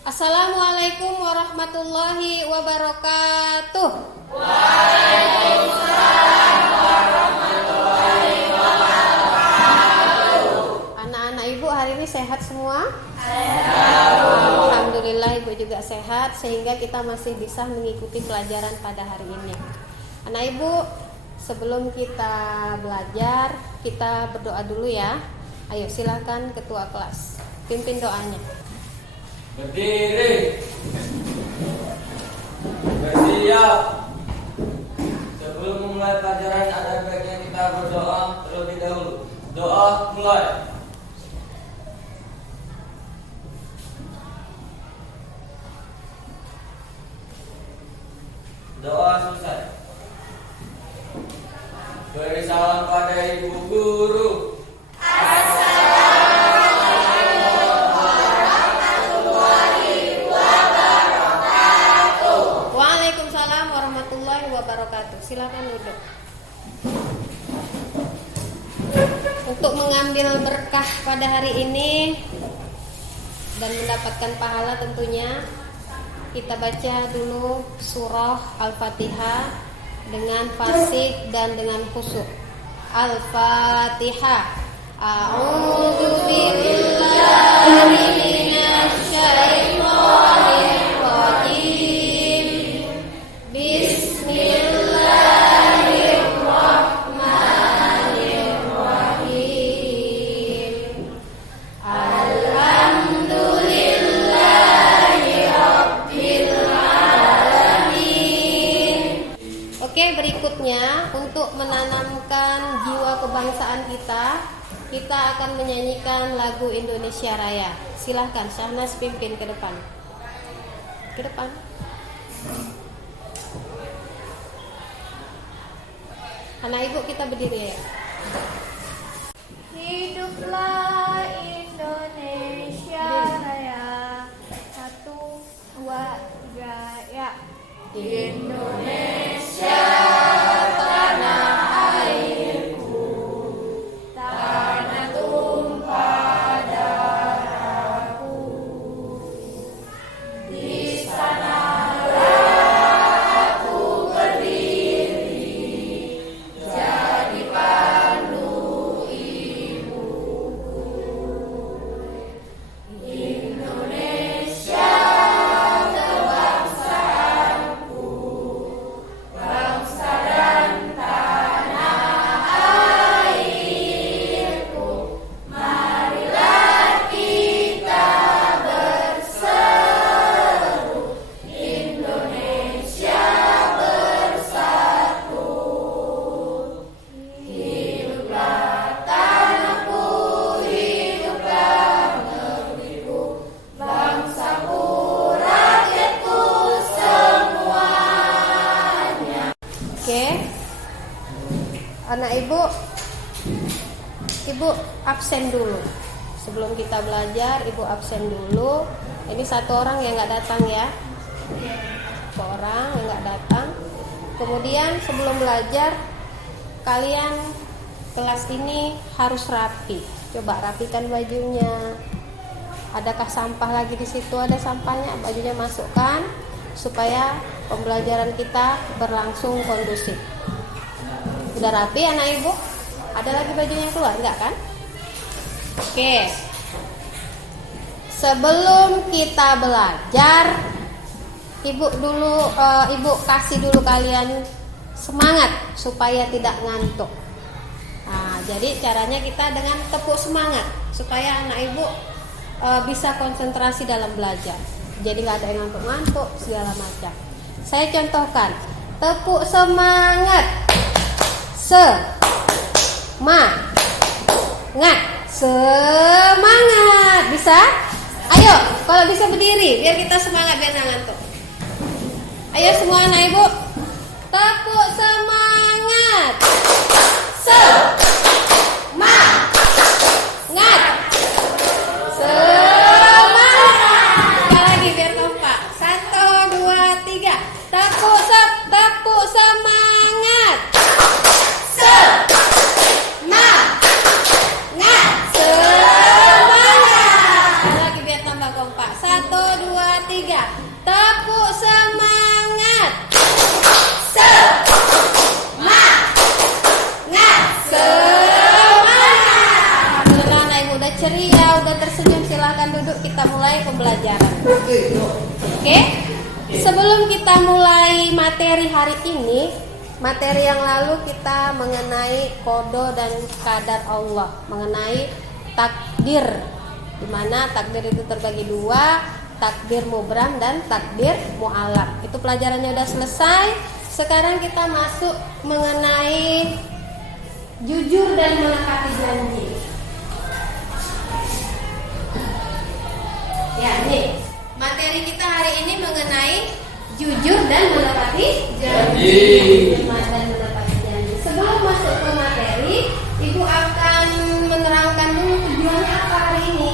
Assalamualaikum warahmatullahi wabarakatuh. Waalaikumsalam warahmatullahi wabarakatuh. Anak-anak ibu hari ini sehat semua? Sehat. Alhamdulillah ibu juga sehat, sehingga kita masih bisa mengikuti pelajaran pada hari ini. Anak ibu, sebelum kita belajar, kita berdoa dulu ya. Ayo silakan ketua kelas, pimpin doanya. Berdiri. Bersiap. Sebelum memulai pelajaran ada baiknya kita berdoa terlebih dahulu. Doa mulai. Doa selesai. Beri salam pada ibu guru. Waalaikumsalam warahmatullahi wabarakatuh. Silakan duduk. Untuk mengambil berkah pada hari ini dan mendapatkan pahala tentunya, kita baca dulu surah Al-Fatihah dengan fasih dan dengan khusyuk. Al-Fatihah. A'udzu billahi minasy syaithanir rajim. Bismillahirrahmanirrahim. Alhamdulillahirabbil alamin. Oke, berikutnya untuk menanamkan jiwa kebangsaan kita akan menyanyikan lagu Indonesia Raya. Silahkan Syahnas pimpin ke depan. Ke depan. Anak ibu kita berdiri ya. Hiduplah Indonesia Raya. 1, 2, 3, ya. Indonesia tanah airku, tanah tumpah darahku. Di sanalah aku berdiri, jadi pandu ibuku. Indonesia kebangsaanku, bangsa dan tanah airku. Marilah kita berseru, Indonesia bersatu. Hiduplah tanahku, hiduplah negeriku, bangsaku, rakyatku semuanya. Oke, anak ibu absen dulu. Sebelum kita belajar, ibu absen dulu. Ini satu orang yang nggak datang ya. Satu orang yang nggak datang. Kemudian sebelum belajar, kalian kelas ini harus rapi. Coba rapikan bajunya. Adakah sampah lagi di situ? Ada sampahnya, bajunya masukkan supaya pembelajaran kita berlangsung kondusif. Sudah rapi anak ibu? Ada lagi bajunya yang keluar? Enggak kan? Oke. Sebelum kita belajar, ibu kasih dulu kalian semangat supaya tidak ngantuk. Nah, jadi caranya kita dengan tepuk semangat supaya anak ibu bisa konsentrasi dalam belajar. Jadi nggak ada yang ngantuk-ngantuk segala macam. Saya contohkan, tepuk semangat, semangat, bisa? Ayo, kalau bisa berdiri, biar kita semangat, biar nggak ngantuk. Ayo semua anak ibu, tepuk semangat, semangat, semangat. Sekali lagi biar kompak. 1, 2, 3. Tepuk semangat. Semangat. Semangat. Lagi biar tambah kompak. 1, 2, 3. Tepuk semangat. Semangat. Alhamdulillah anak ibu udah ceria, udah tersenyum. Silahkan duduk, kita mulai pembelajaran. Oke? Sebelum kita mulai materi hari ini, materi yang lalu kita mengenai qada dan qadar Allah, mengenai takdir, di mana takdir itu terbagi dua, takdir mubram dan takdir mu'allaq. Itu pelajarannya udah selesai. Sekarang kita masuk mengenai jujur dan menepati janji. Ya, nih materi kita hari ini mengenai jujur dan menepati janji. Dan menepati janji. Sebelum masuk ke materi, Ibu akan menerangkan dulu tujuannya apa hari ini.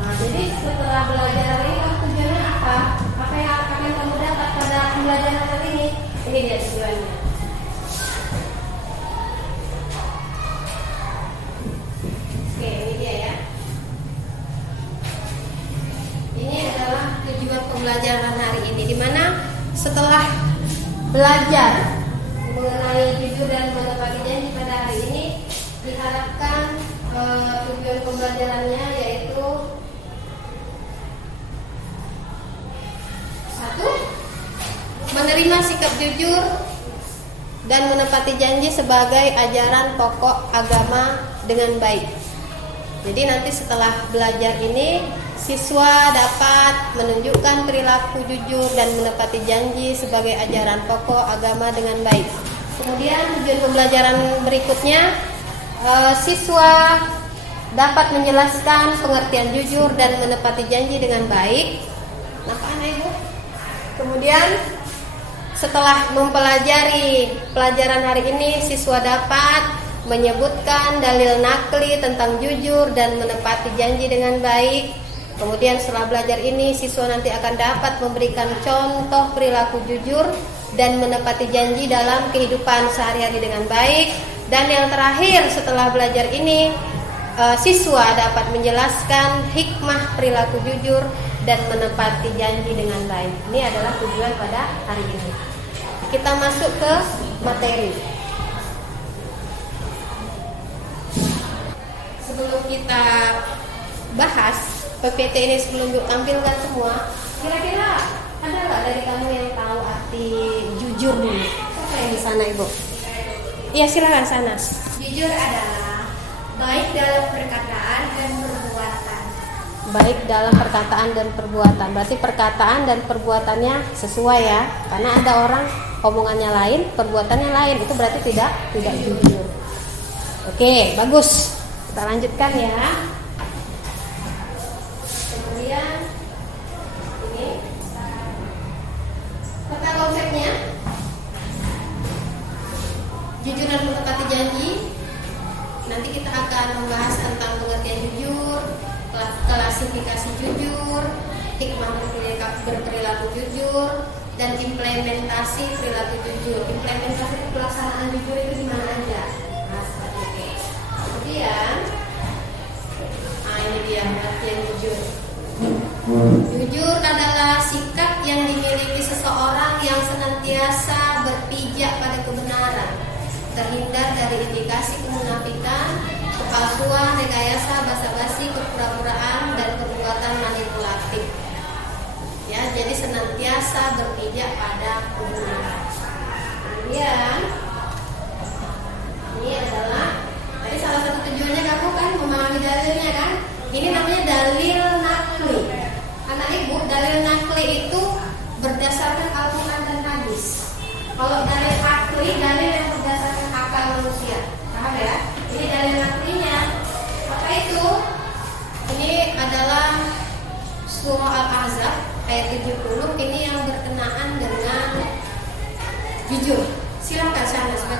Nah, jadi setelah belajar hari ini, kamu tujuannya apa? Apa yang akan kamu dapat pada pembelajaran hari ini? Ini dia tujuannya. Oke, ini dia ya. Ini adalah tujuan pembelajaran hari ini, di mana setelah belajar mengenai jujur dan menepati janji pada hari ini, diharapkan tujuan pembelajarannya yaitu 1. Menerima sikap jujur dan menepati janji sebagai ajaran pokok agama dengan baik. Jadi nanti setelah belajar ini, siswa dapat menunjukkan perilaku jujur dan menepati janji sebagai ajaran pokok agama dengan baik. Kemudian tujuan pembelajaran berikutnya, siswa dapat menjelaskan pengertian jujur dan menepati janji dengan baik. Nampak anak ibu? Kemudian setelah mempelajari pelajaran hari ini, siswa dapat menyebutkan dalil nakli tentang jujur dan menepati janji dengan baik. Kemudian setelah belajar ini, siswa nanti akan dapat memberikan contoh perilaku jujur dan menepati janji dalam kehidupan sehari-hari dengan baik. Dan yang terakhir, setelah belajar ini, siswa dapat menjelaskan hikmah perilaku jujur dan menepati janji dengan baik. Ini adalah tujuan pada hari ini. Kita masuk ke materi. Sebelum kita bahas PPT ini, sebelum tampilkan semua, kira-kira ada nggak dari kamu yang tahu arti jujur dulu? Siapa yang di sana, Ibu? Iya, silakan sana. Jujur adalah baik dalam perkataan dan perbuatan. Baik dalam perkataan dan perbuatan. Berarti perkataan dan perbuatannya sesuai ya. Karena ada orang omongannya lain, perbuatannya lain. Itu berarti tidak jujur. Oke, bagus. Kita lanjutkan ya. Kemudian ini peta konsepnya. Jujur dan menepati janji. Nanti kita akan membahas tentang pengertian jujur, klasifikasi jujur, hikmah berperilaku jujur, dan implementasi perilaku jujur. Implementasi pelaksanaan jujur itu di mana aja? Kemudian, ini dia pengertian jujur. Jujur adalah sikap yang dimiliki seseorang yang senantiasa berpijak pada kebenaran, terhindar dari indikasi kemunafikan, kepalsuan, rekayasa, basa-basi, kepura-puraan, dan perbuatan manipulatif. Ya, jadi senantiasa berpijak pada kebenaran. Kemudian, ini adalah tadi salah satu tujuannya kamu kan memahami dalilnya kan? Ini namanya dalil nakli. Anak ibu, dalil nakli itu berdasarkan Al-Quran dan hadis. Kalau dalil akli, dalil yang berdasarkan akal manusia. Paham ya? Ini dalil naklinya. Apa itu? Ini adalah surah Al-Ahzab ayat 70. Ini yang berkenaan dengan jujur. Silakan sana sebentar.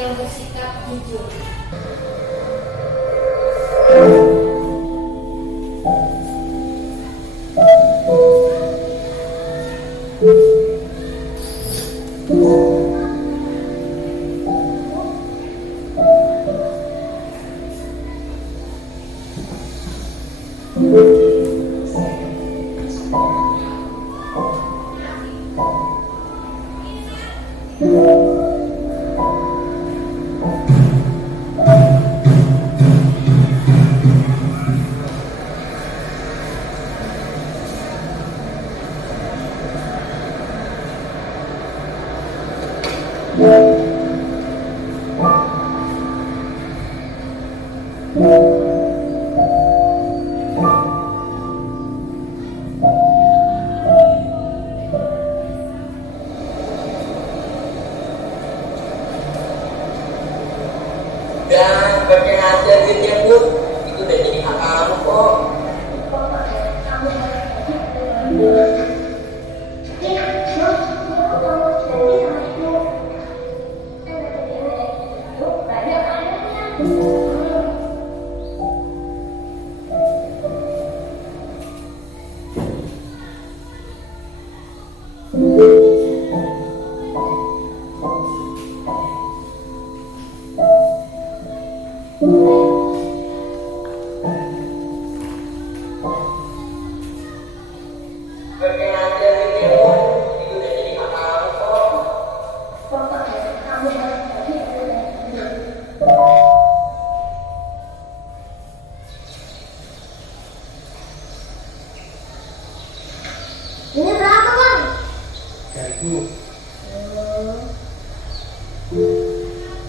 yang bersikap jujur. Dan bagian hasil kerja Bu, itu udah jadi hak kamu kok. Bagian hasil kerja Bu, itu udah jadi hak kamu kok. Ini berapa, Bang? Seribu.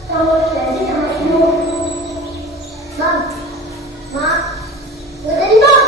Kamu jadi sama ibu. Bang, maaf. Gak jadi, Bang.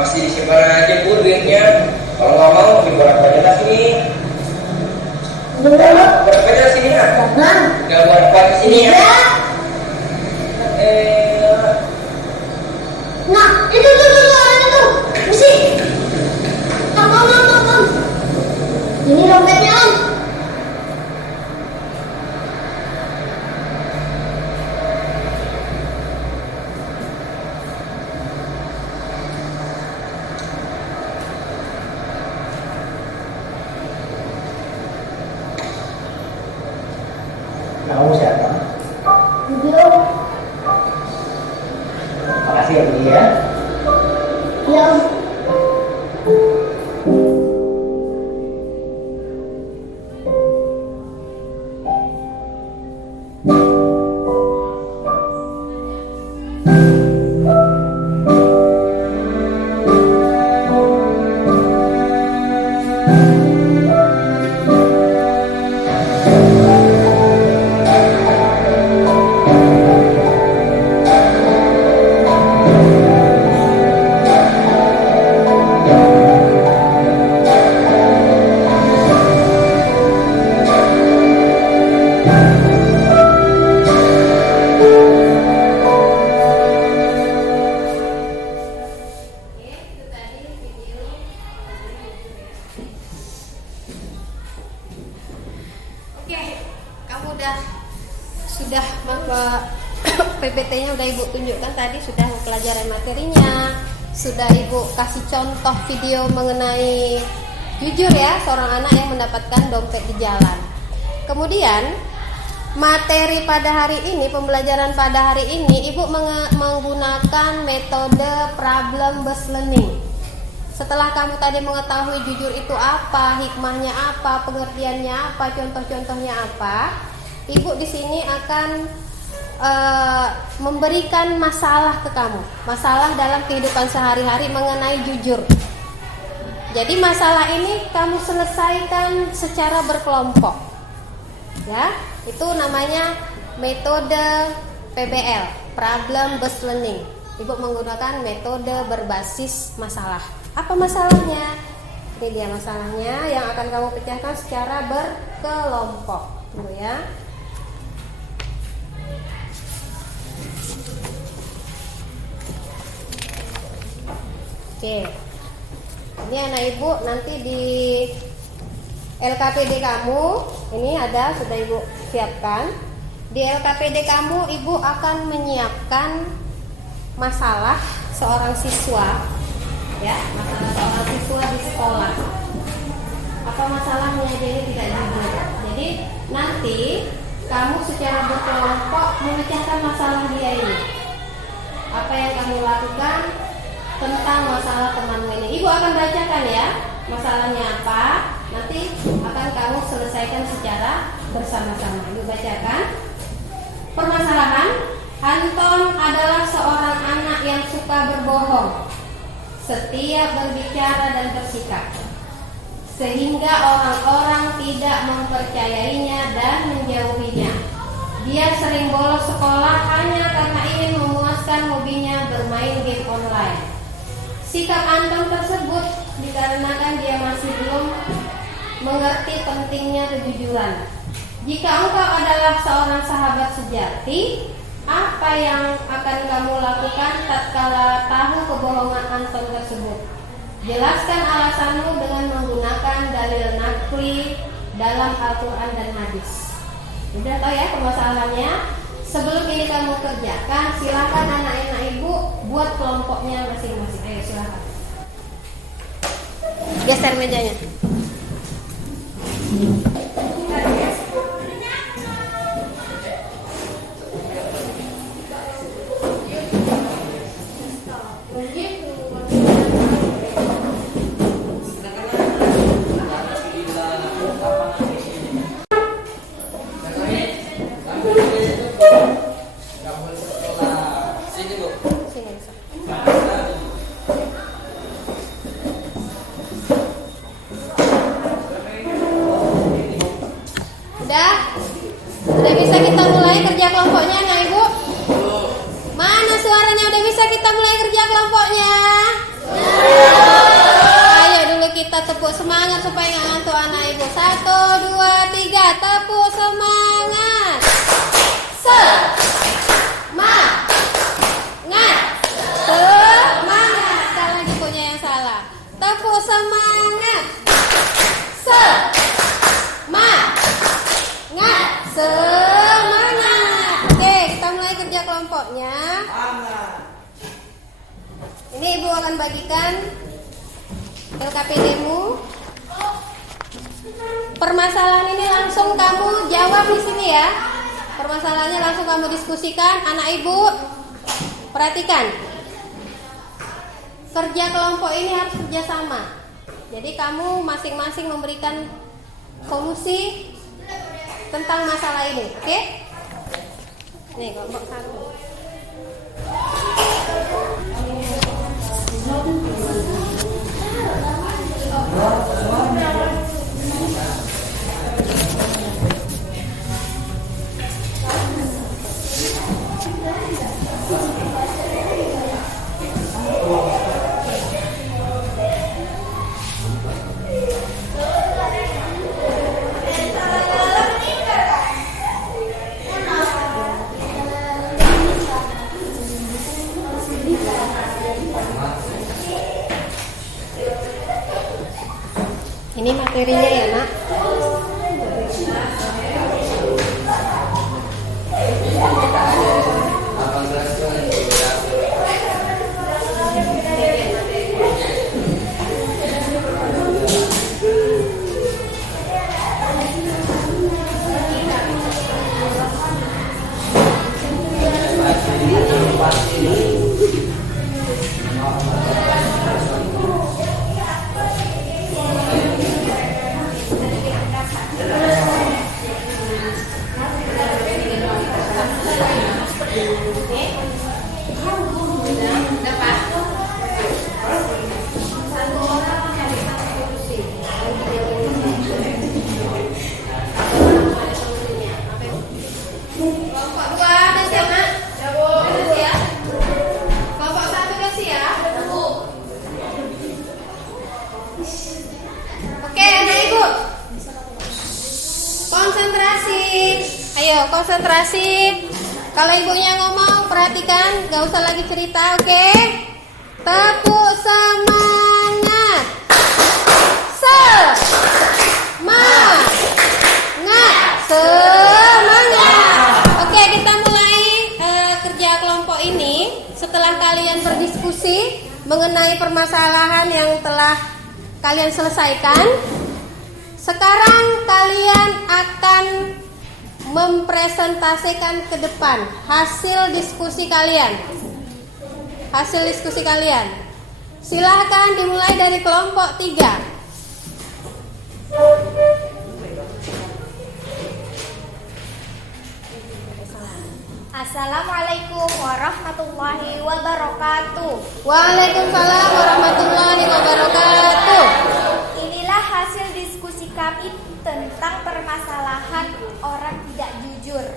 Masih disimpan aja Bu duitnya. Kalau nggak mau dibuat aja dah sini. Berapa aja sini ya? Bang. Nggak buat apa di sini ya? Nah, itu ada itu. Musik. Bang. Ini dompetnya, Om. Kamu siapa? Video. Makasih ya Bu ya. Iya, Om. Sudah PPT-nya udah Ibu tunjukkan tadi, sudah pelajaran materinya, sudah Ibu kasih contoh video mengenai jujur ya seorang anak yang mendapatkan dompet di jalan. Kemudian materi pada hari ini, pembelajaran pada hari ini Ibu menggunakan metode problem based learning. Setelah kamu tadi mengetahui jujur itu apa, hikmahnya apa, pengertiannya apa, contoh-contohnya apa, Ibu di sini akan memberikan masalah ke kamu, masalah dalam kehidupan sehari-hari mengenai jujur. Jadi masalah ini kamu selesaikan secara berkelompok, ya. Itu namanya metode PBL, Problem Based Learning. Ibu menggunakan metode berbasis masalah. Apa masalahnya? Ini dia masalahnya yang akan kamu pecahkan secara berkelompok. Tunggu ya. Oke. Ini anak ibu nanti di LKPD kamu, ini ada sudah ibu siapkan. Di LKPD kamu ibu akan menyiapkan masalah seorang siswa, ya, masalah seorang siswa di sekolah. Apa masalahnya? Jadi tidak jujur. Jadi nanti kamu secara berkelompok memecahkan masalah dia ini. Apa yang kamu lakukan tentang masalah temanmu ini? Ibu akan bacakan ya masalahnya apa. Nanti akan kamu selesaikan secara bersama-sama. Ibu bacakan. Permasalahan: Anton adalah seorang anak yang suka berbohong setiap berbicara dan bersikap, sehingga orang-orang tidak mempercayainya dan menjauhinya. Dia sering bolos sekolah hanya karena ingin memuaskan hobinya bermain game online. Sikap Anton tersebut dikarenakan dia masih belum mengerti pentingnya kejujuran. Jika engkau adalah seorang sahabat sejati, apa yang akan kamu lakukan tatkala tahu kebohongan Anton tersebut? Jelaskan alasanmu dengan menggunakan dalil nakli dalam Al-Quran dan hadis. Sudah tahu ya permasalahannya? Sebelum ini kamu kerjakan, silakan anak-anak ibu buat kelompoknya masing-masing. Ayo silakan. Geser mejanya. Udah bisa kita mulai kerja kelompoknya ya ibu? Mana suaranya? Udah bisa kita mulai kerja kelompoknya? Ayo dulu kita tepuk semangat supaya nggak ngantuk anak ibu. 1, 2, 3, tepuk semangat. Semangat. Semangat. Sekali lagi punya yang salah. Tepuk semangat. Semangat. Oke, kita mulai kerja kelompoknya. Ini ibu akan bagikan LKPD-mu. Permasalahan ini langsung kamu jawab di sini ya. Permasalahannya langsung kamu diskusikan. Anak ibu, perhatikan. Kerja kelompok ini harus kerjasama. Jadi kamu masing-masing memberikan solusi tentang masalah ini, oke? Nih kelompok 1. Ini materinya ya nak. Oke, anak ibu. Konsentrasi. Ayo, konsentrasi. Kalau ibunya ngomong, perhatikan, gak usah lagi cerita, oke? Tepuk semangat. Semangat. Oke, kita mulai kerja kelompok ini. Setelah kalian berdiskusi mengenai permasalahan yang telah kalian selesaikan, sekarang kalian akan mempresentasikan ke depan hasil diskusi kalian. Silahkan dimulai dari kelompok 3. Assalamualaikum warahmatullahi wabarakatuh. Waalaikumsalam warahmatullahi wabarakatuh. Inilah hasil diskusi kami tentang permasalahan orang tidak jujur.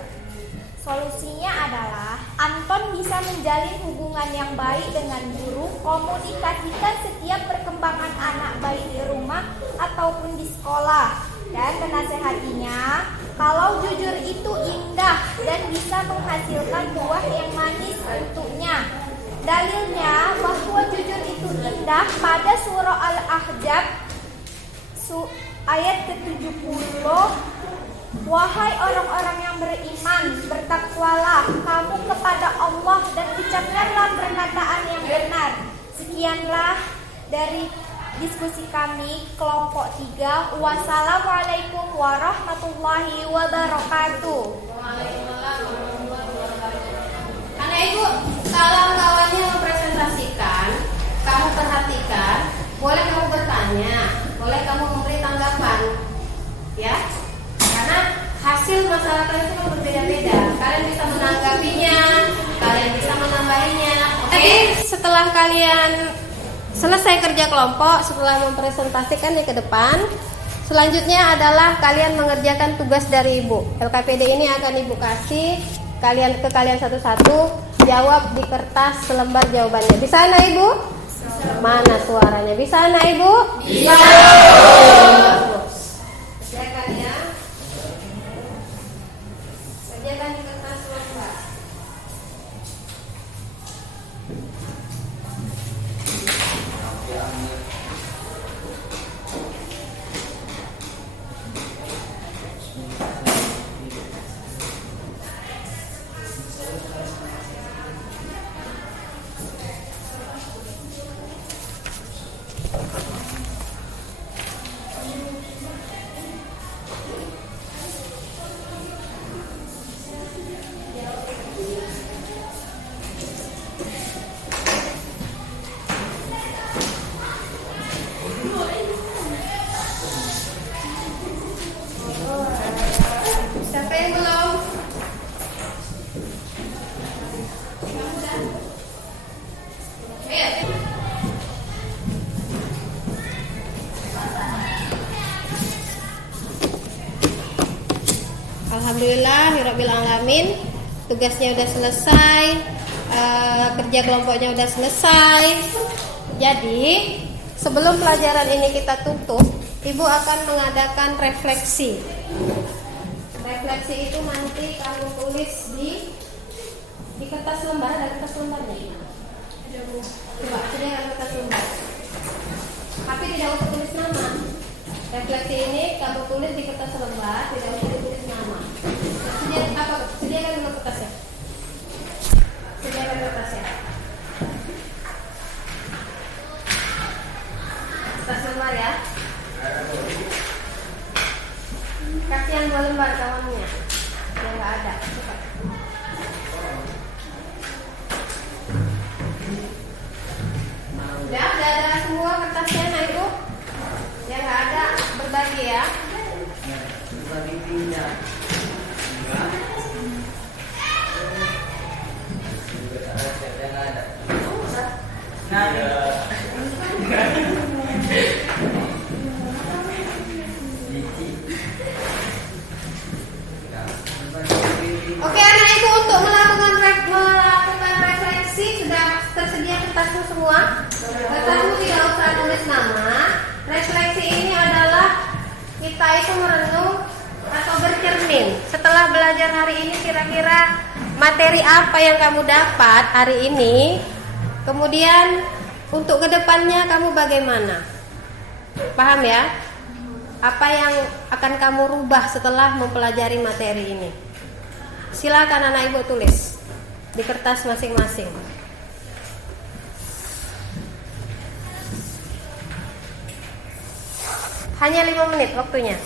Solusinya adalah Anton bisa menjalin hubungan yang baik dengan guru, komunikasikan setiap perkembangan anak baik di rumah ataupun di sekolah, dan menasehatinya kalau jujur itu indah dan bisa menghasilkan buah yang manis untuknya. Dalilnya bahwa jujur itu indah pada surah Al-Ahzab ayat ke-70. Wahai orang-orang yang beriman, bertakwalah kamu kepada Allah dan ucapkanlah perkataan yang benar. Sekianlah dari diskusi kami kelompok 3. Wassalamualaikum warahmatullahi wabarakatuh. Anak ibu, kalau kawannya mempresentasikan, kamu perhatikan, boleh kamu bertanya, boleh kamu memberi tanggapan, ya. Karena hasil masalah kalian itu berbeda-beda. Kalian bisa menanggapinya, kalian bisa menambahinya. Oke, setelah kalian selesai kerja kelompok, setelah mempresentasikannya ke depan, selanjutnya adalah kalian mengerjakan tugas dari ibu. LKPD ini akan ibu kasih kalian satu-satu, jawab di kertas selembar jawabannya. Bisa anak ibu? Mana suaranya? Bisa anak ibu? Bisa. Kerjakan ya. Kerjakan di kertas selembar. Siapa yang belum? Alhamdulillahirabbil alamin. Tugasnya udah selesai, kerja kelompoknya udah selesai. Jadi sebelum pelajaran ini kita tutup, ibu akan mengadakan refleksi. Refleksi itu nanti kamu tulis di kertas lembar. Ada kertas lembarnya? Coba sediakan kertas lembar. Tapi tidak usah tulis nama. Refleksi ini kamu tulis di kertas lembar, tidak usah ditulis nama. Sediakan dulu kertasnya. Sediakan kertasnya. Kertas lembar ya. Kasih yang 2 lembar kawannya. Yang nggak ada. Coba. Udah ada semua kertasnya, nah ibu. Yang nggak ada berbagi ya. Berbagi pindah. Oke anak ibu, untuk melakukan refleksi sudah tersedia kertasmu semua. Kertasmu tidak usah tulis nama. kita itu merenung atau bercermin. Setelah belajar hari ini, kira-kira materi apa yang kamu dapat hari ini? Kemudian untuk kedepannya kamu bagaimana? Paham ya? Apa yang akan kamu rubah setelah mempelajari materi ini? Silakan anak ibu tulis di kertas masing-masing. Hanya 5 menit waktunya.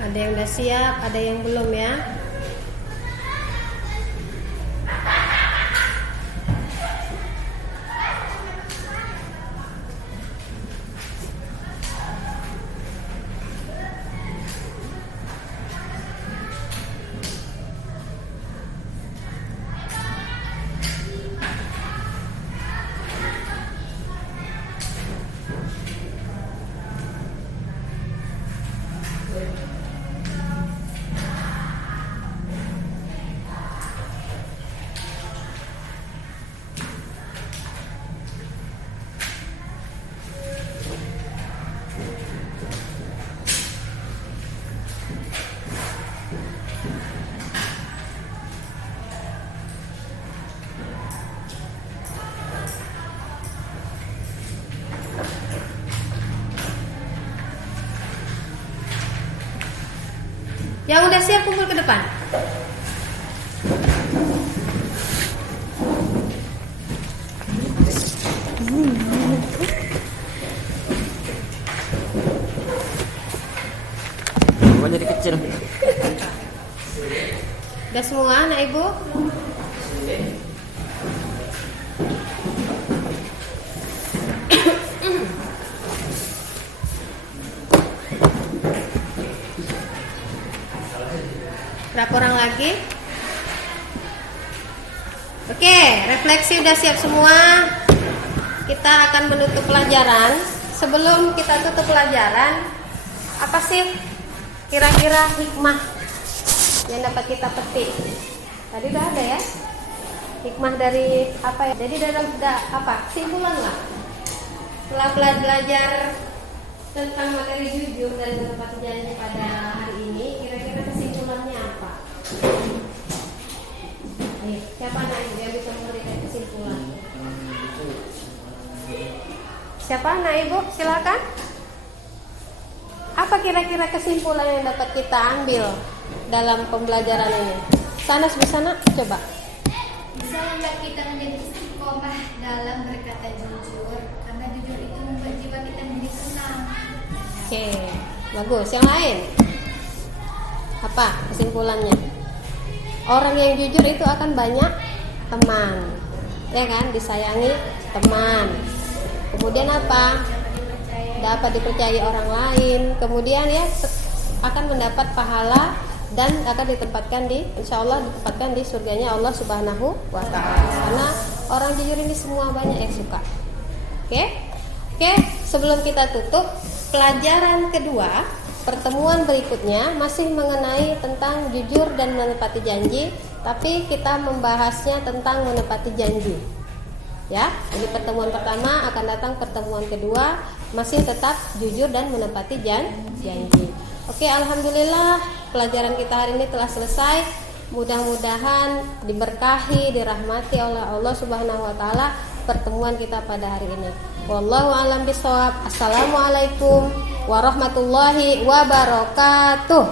Ada yang udah siap, ada yang belum ya. Yang udah siap kumpul ke depan. Kok jadi kecil? Udah semua anak ibu? Berapa orang lagi? Oke, refleksi udah siap semua. Kita akan menutup pelajaran sebelum kita tutup pelajaran, apa sih kira-kira hikmah yang dapat kita petik? Tadi udah ada ya. Hikmah dari apa ya? Jadi dalam apa? Kesimpulan lah. Setelah belajar tentang materi jujur dan menepati janji pada hari ini, kira-kira kesimpulannya apa? Nih, siapa yang bisa memberikan kesimpulan? Siapa anak ibu? Silakan. Apa kira-kira kesimpulan yang dapat kita ambil dalam pembelajaran ini? Sana coba. Bisa membuat kita menjadi istiqomah dalam berkata jujur, karena jujur itu membuat jiwa kita menjadi tenang. Oke, bagus. Yang lain? Apa kesimpulannya? Orang yang jujur itu akan banyak teman, ya kan? Disayangi teman. Kemudian apa? Dapat dipercayai orang lain. Kemudian ya akan mendapat pahala dan akan ditempatkan insya Allah ditempatkan di surganya Allah Subhanahu wa Ta'ala. Karena orang jujur ini semua banyak yang suka. Oke, sebelum kita tutup pelajaran kedua, pertemuan berikutnya masih mengenai tentang jujur dan menepati janji, tapi kita membahasnya tentang menepati janji. Ya, jadi pertemuan pertama akan datang, pertemuan kedua masih tetap jujur dan menepati janji. Oke, alhamdulillah pelajaran kita hari ini telah selesai. Mudah-mudahan diberkahi, dirahmati oleh Allah Subhanahu wa Ta'ala pertemuan kita pada hari ini. Wallahu a'lam bishawab. Assalamualaikum warahmatullahi wabarakatuh.